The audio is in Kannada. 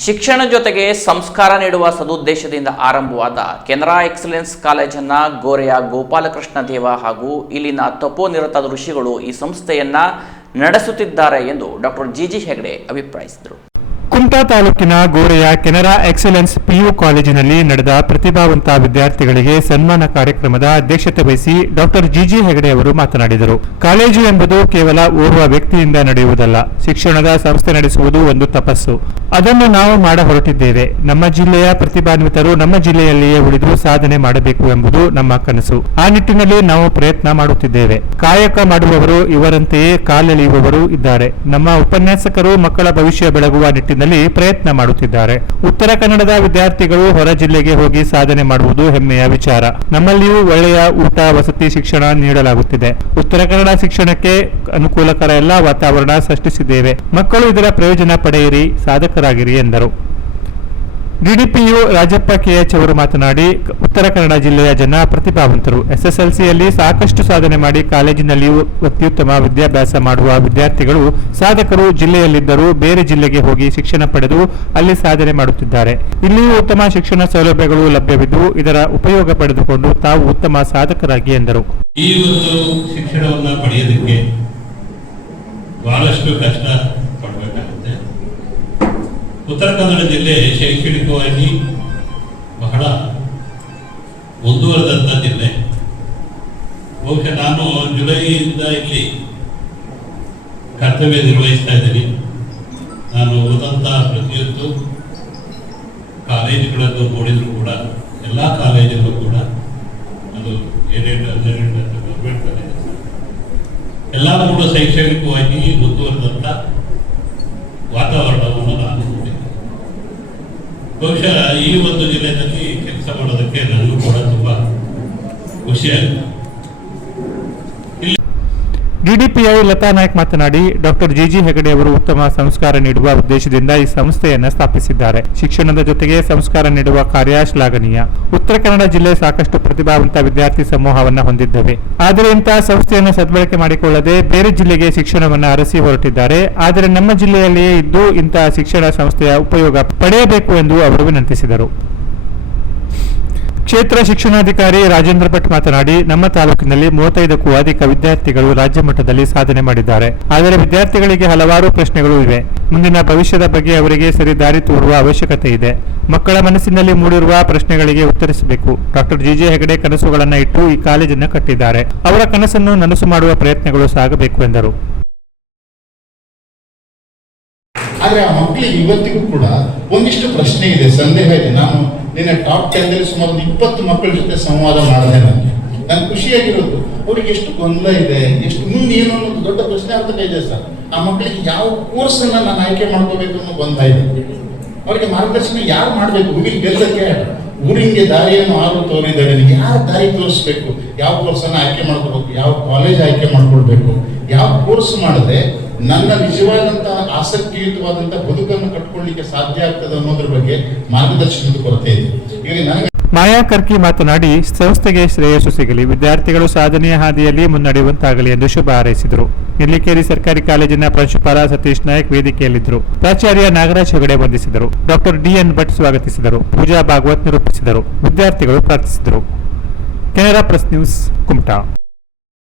ಶಿಕ್ಷಣ ಜೊತೆಗೆ ಸಂಸ್ಕಾರ ನೀಡುವ ಸದುದ್ದೇಶದಿಂದ ಆರಂಭವಾದ ಕೆನರಾ ಎಕ್ಸಲೆನ್ಸ್ ಕಾಲೇಜನ್ನ ಗೋರೆಯ ಗೋಪಾಲಕೃಷ್ಣ ದೇವ ಹಾಗೂ ಇಲ್ಲಿನ ತಪೋನಿರತ ಋಷಿಗಳು ಈ ಸಂಸ್ಥೆಯನ್ನ ನಡೆಸುತ್ತಿದ್ದಾರೆ ಎಂದು ಡಾಕ್ಟರ್ ಜಿಜಿ ಹೆಗಡೆ ಅಭಿಪ್ರಾಯಿಸಿದರು. ಕುಮಟಾ ತಾಲೂಕಿನ ಗೋರೆಯ ಕೆನರಾ ಎಕ್ಸಲೆನ್ಸ್ ಪಿಯು ಕಾಲೇಜಿನಲ್ಲಿ ನಡೆದ ಪ್ರತಿಭಾವಂತ ವಿದ್ಯಾರ್ಥಿಗಳಿಗೆ ಸನ್ಮಾನ ಕಾರ್ಯಕ್ರಮದ ಅಧ್ಯಕ್ಷತೆ ವಹಿಸಿ ಡಾಕ್ಟರ್ ಜಿಜಿ ಹೆಗಡೆ ಅವರು ಮಾತನಾಡಿದರು. ಕಾಲೇಜು ಎಂಬುದು ಕೇವಲ ಓರ್ವ ವ್ಯಕ್ತಿಯಿಂದ ನಡೆಯುವುದಲ್ಲ, ಶಿಕ್ಷಣದ ಸಂಸ್ಥೆ ನಡೆಸುವುದು ಒಂದು ತಪಸ್ಸು. ಅದನ್ನು ನಾವು ಮಾಡ ಹೊರಟಿದ್ದೇವೆ. ನಮ್ಮ ಜಿಲ್ಲೆಯ ಪ್ರತಿಭಾನ್ವಿತರು ನಮ್ಮ ಜಿಲ್ಲೆಯಲ್ಲಿಯೇ ಉಳಿದು ಸಾಧನೆ ಮಾಡಬೇಕು ಎಂಬುದು ನಮ್ಮ ಕನಸು. ಆ ನಿಟ್ಟಿನಲ್ಲಿ ನಾವು ಪ್ರಯತ್ನ ಮಾಡುತ್ತಿದ್ದೇವೆ. ಕಾಯಕ ಮಾಡುವವರು ಇವರಂತೆಯೇ ಕಾಲೆಳೆಯುವವರು ಇದ್ದಾರೆ. ನಮ್ಮ ಉಪನ್ಯಾಸಕರು ಮಕ್ಕಳ ಭವಿಷ್ಯ ಬೆಳಗುವ ನಿಟ್ಟಿನಲ್ಲಿ ಪ್ರಯತ್ನ ಮಾಡುತ್ತಿದ್ದಾರೆ. ಉತ್ತರ ಕನ್ನಡದ ವಿದ್ಯಾರ್ಥಿಗಳು ಹೊರ ಜಿಲ್ಲೆಗೆ ಹೋಗಿ ಸಾಧನೆ ಮಾಡುವುದು ಹೆಮ್ಮೆಯ ವಿಚಾರ. ನಮ್ಮಲ್ಲಿಯೂ ಒಳ್ಳೆಯ ಊಟ, ವಸತಿ, ಶಿಕ್ಷಣ ನೀಡಲಾಗುತ್ತಿದೆ. ಉತ್ತರ ಕನ್ನಡ ಶಿಕ್ಷಣಕ್ಕೆ ಅನುಕೂಲಕರ ಎಲ್ಲ ವಾತಾವರಣ ಸೃಷ್ಟಿಸಿದ್ದೇವೆ. ಮಕ್ಕಳು ಇದರ ಪ್ರಯೋಜನ ಪಡೆಯಿರಿ. ಸಾಧಕರಾಗಿರಿ ಎಂದರು. ಡಿಡಿಪಿಯು ರಾಜಪ್ಪ ಕೆಎಚ್ ಅವರು ಮಾತನಾಡಿ, ಉತ್ತರ ಕನ್ನಡ ಜಿಲ್ಲೆಯ ಜನ ಪ್ರತಿಭಾವಂತರು. ಎಸ್ಎಸ್ಎಲ್ಸಿಯಲ್ಲಿ ಸಾಕಷ್ಟು ಸಾಧನೆ ಮಾಡಿ ಕಾಲೇಜಿನಲ್ಲಿಯೂ ಅತ್ಯುತ್ತಮ ವಿದ್ಯಾಭ್ಯಾಸ ಮಾಡುವ ವಿದ್ಯಾರ್ಥಿಗಳು, ಸಾಧಕರು ಜಿಲ್ಲೆಯಲ್ಲಿದ್ದರೂ ಬೇರೆ ಜಿಲ್ಲೆಗೆ ಹೋಗಿ ಶಿಕ್ಷಣ ಪಡೆದು ಅಲ್ಲಿ ಸಾಧನೆ ಮಾಡುತ್ತಿದ್ದಾರೆ. ಇಲ್ಲಿಯೂ ಉತ್ತಮ ಶಿಕ್ಷಣ ಸೌಲಭ್ಯಗಳು ಲಭ್ಯವಿದ್ದು, ಇದರ ಉಪಯೋಗ ಪಡೆದುಕೊಂಡು ತಾವು ಉತ್ತಮ ಸಾಧಕರಾಗಿ ಎಂದರು. ಈ ಒಂದು ಶಿಕ್ಷಣವನ್ನು ಪಡೆಯೋದಕ್ಕೆ ಬಹಳಷ್ಟು ಕಷ್ಟ ಉತ್ತರ ಕನ್ನಡ ಜಿಲ್ಲೆ ಶೈಕ್ಷಣಿಕವಾಗಿ ಬಹಳ ಮುಂದುವರೆದಂಥ ಜಿಲ್ಲೆ. ಬಹುಶಃ ನಾನು ಜುಲೈಯಿಂದ ಇಲ್ಲಿ ಕರ್ತವ್ಯ ನಿರ್ವಹಿಸ್ತಾ ಇದ್ದೀನಿ. ನಾನು ಓದಂಥ ಪ್ರತಿಯೊಂದು ಕಾಲೇಜುಗಳನ್ನು ನೋಡಿದ್ರು ಕೂಡ, ಎಲ್ಲ ಕಾಲೇಜುಗಳು ಕೂಡ ಅದು ಏಡೆಡ್ ಹನ್ನೆರಡು ಗೌರ್ಮೆಂಟ್ ಕಾಲೇಜ್ ಎಲ್ಲ ಕೂಡ ಶೈಕ್ಷಣಿಕವಾಗಿ ಮುಂದುವರೆದಂಥ ಬಹುಶಃ ಈ ಒಂದು ಜಿಲ್ಲೆಯಲ್ಲಿ ಕೆಲಸ ಮಾಡೋದಕ್ಕೆ ನನಗೂ ಕೂಡ ತುಂಬ ಖುಷಿಯಾಗಿದೆ ಡಿಡಿಪಿಐ ಲತಾ ನಾಯ್ಕ್ ಮಾತನಾಡಿ, ಡಾಕ್ಟರ್ ಜಿಜಿ ಹೆಗಡೆ ಅವರು ಉತ್ತಮ ಸಂಸ್ಕಾರ ನೀಡುವ ಉದ್ದೇಶದಿಂದ ಈ ಸಂಸ್ಥೆಯನ್ನು ಸ್ಥಾಪಿಸಿದ್ದಾರೆ. ಶಿಕ್ಷಣದ ಜೊತೆಗೆ ಸಂಸ್ಕಾರ ನೀಡುವ ಕಾರ್ಯ ಶ್ಲಾಘನೀಯ. ಉತ್ತರ ಕನ್ನಡ ಜಿಲ್ಲೆ ಸಾಕಷ್ಟು ಪ್ರತಿಭಾವಂತ ವಿದ್ಯಾರ್ಥಿ ಸಮೂಹವನ್ನು ಹೊಂದಿದ್ದೇವೆ. ಆದರೆ ಇಂತಹ ಸಂಸ್ಥೆಯನ್ನು ಸದ್ಬಳಕೆ ಮಾಡಿಕೊಳ್ಳದೆ ಬೇರೆ ಜಿಲ್ಲೆಗೆ ಶಿಕ್ಷಣವನ್ನು ಅರಸಿ ಹೊರಟಿದ್ದಾರೆ. ಆದರೆ ನಮ್ಮ ಜಿಲ್ಲೆಯಲ್ಲಿಯೇ ಇದ್ದು ಇಂತಹ ಶಿಕ್ಷಣ ಸಂಸ್ಥೆಯ ಉಪಯೋಗ ಪಡೆಯಬೇಕು ಎಂದು ಅವರು ವಿನಂತಿಸಿದರು. ಕ್ಷೇತ್ರ ಶಿಕ್ಷಣಾಧಿಕಾರಿ ರಾಜೇಂದ್ರ ಭಟ್ ಮಾತನಾಡಿ, ನಮ್ಮ ತಾಲೂಕಿನಲ್ಲಿ ಮೂವತ್ತೈದಕ್ಕೂ ಅಧಿಕ ವಿದ್ಯಾರ್ಥಿಗಳು ರಾಜ್ಯ ಮಟ್ಟದಲ್ಲಿ ಸಾಧನೆ ಮಾಡಿದ್ದಾರೆ. ಆದರೆ ವಿದ್ಯಾರ್ಥಿಗಳಿಗೆ ಹಲವಾರು ಪ್ರಶ್ನೆಗಳು ಇವೆ. ಮುಂದಿನ ಭವಿಷ್ಯದ ಬಗ್ಗೆ ಅವರಿಗೆ ಸರಿ ದಾರಿ ತೋರುವ ಅವಶ್ಯಕತೆ ಇದೆ. ಮಕ್ಕಳ ಮನಸ್ಸಿನಲ್ಲಿ ಮೂಡಿರುವ ಪ್ರಶ್ನೆಗಳಿಗೆ ಉತ್ತರಿಸಬೇಕು. ಡಾಕ್ಟರ್ ಜಿಜೆ ಹೆಗಡೆ ಕನಸುಗಳನ್ನು ಇಟ್ಟು ಈ ಕಾಲೇಜನ್ನು ಕಟ್ಟಿದ್ದಾರೆ. ಅವರ ಕನಸನ್ನು ನನಸು ಮಾಡುವ ಪ್ರಯತ್ನಗಳು ಸಾಗಬೇಕು ಎಂದರು. ಆದ್ರೆ ಆ ಮಕ್ಕಳಿಗೆ ಇವತ್ತಿಗೂ ಕೂಡ ಒಂದಿಷ್ಟು ಪ್ರಶ್ನೆ ಇದೆ. ಸಂದೇಹ ಇದೆ. ನಾನು ನಿನ್ನೆ ಟಾಪ್ ಟೆನ್ದಲ್ಲಿ ಸುಮಾರು ಇಪ್ಪತ್ತು ಮಕ್ಕಳ ಜೊತೆ ಸಂವಾದ ಮಾಡಿದೆ ನನಗೆ ನಾನು ಖುಷಿಯಾಗಿರೋದು, ಅವ್ರಿಗೆ ಎಷ್ಟು ಗೊಂದಲ ಇದೆ, ಎಷ್ಟು ಮುಂದೆ ಏನು ಅನ್ನೋದು ದೊಡ್ಡ ಪ್ರಶ್ನೆ ಅಂತ ಇದೆ ಸರ್. ಆ ಮಕ್ಕಳಿಗೆ ಯಾವ ಕೋರ್ಸನ್ನು ನಾನು ಆಯ್ಕೆ ಮಾಡ್ಕೋಬೇಕು ಅನ್ನೋ ಗೊಂದಲ ಇದೆ. ಅವರಿಗೆ ಮಾರ್ಗದರ್ಶನ ಯಾರು ಮಾಡಬೇಕು? ಊರಿಗೆ ಗೆಲ್ಲಕ್ಕೆ ಊರಿಗೆ ದಾರಿಯನ್ನು ಆರು ತೋರಿದ್ದಾರೆ. ನನಗೆ ಯಾವ ದಾರಿ ತೋರಿಸ್ಬೇಕು? ಯಾವ ಕೋರ್ಸನ್ನು ಆಯ್ಕೆ ಮಾಡ್ಕೋಬೇಕು? ಯಾವ ಕಾಲೇಜ್ ಆಯ್ಕೆ ಮಾಡ್ಕೊಳ್ಬೇಕು? ಯಾವ ಕೋರ್ಸ್ ಮಾಡಿದ್ರೆ ನನ್ನ ನಿಜವಾದಂತಹ ಆಸಕ್ತಿಯುತವಾದಂತಹ ಬದುಕನ್ನು ಕಟ್ಕೊಳ್ಳಿಕ್ಕೆ ಸಾಧ್ಯ ಆಗ್ತದೆ ಅನ್ನೋದ್ರ ಬಗ್ಗೆ ಮಾರ್ಗದರ್ಶನದ ಕೊರತೆ ಇದೆ. ಮಾಯಾ ಕರ್ಕಿ ಮಾತನಾಡಿ, ಸಂಸ್ಥೆಗೆ ಶ್ರೇಯಸ್ಸು ಸಿಗಲಿ, ವಿದ್ಯಾರ್ಥಿಗಳು ಸಾಧನೆಯ ಹಾದಿಯಲ್ಲಿ ಮುನ್ನಡೆಯುವಂತಾಗಲಿ ಎಂದು ಶುಭ ಹಾರೈಸಿದರು. ನೆಲ್ಲಿಕೇರಿ ಸರ್ಕಾರಿ ಕಾಲೇಜಿನ ಪ್ರಾಂಶುಪಾಲ ಸತೀಶ್ ನಾಯಕ್ ವೇದಿಕೆಯಲ್ಲಿದ್ದರು. ಪ್ರಾಚಾರ್ಯ ನಾಗರಾಜ್ ಹೆಗಡೆ ವಂದಿಸಿದರು. ಡಾಕ್ಟರ್ ಡಿಎನ್ ಭಟ್ ಸ್ವಾಗತಿಸಿದರು. ಪೂಜಾ ಭಾಗವತ್ ನಿರೂಪಿಸಿದರು. ವಿದ್ಯಾರ್ಥಿಗಳು ಪ್ರಾರ್ಥಿಸಿದರು. Canara press news, Kumta.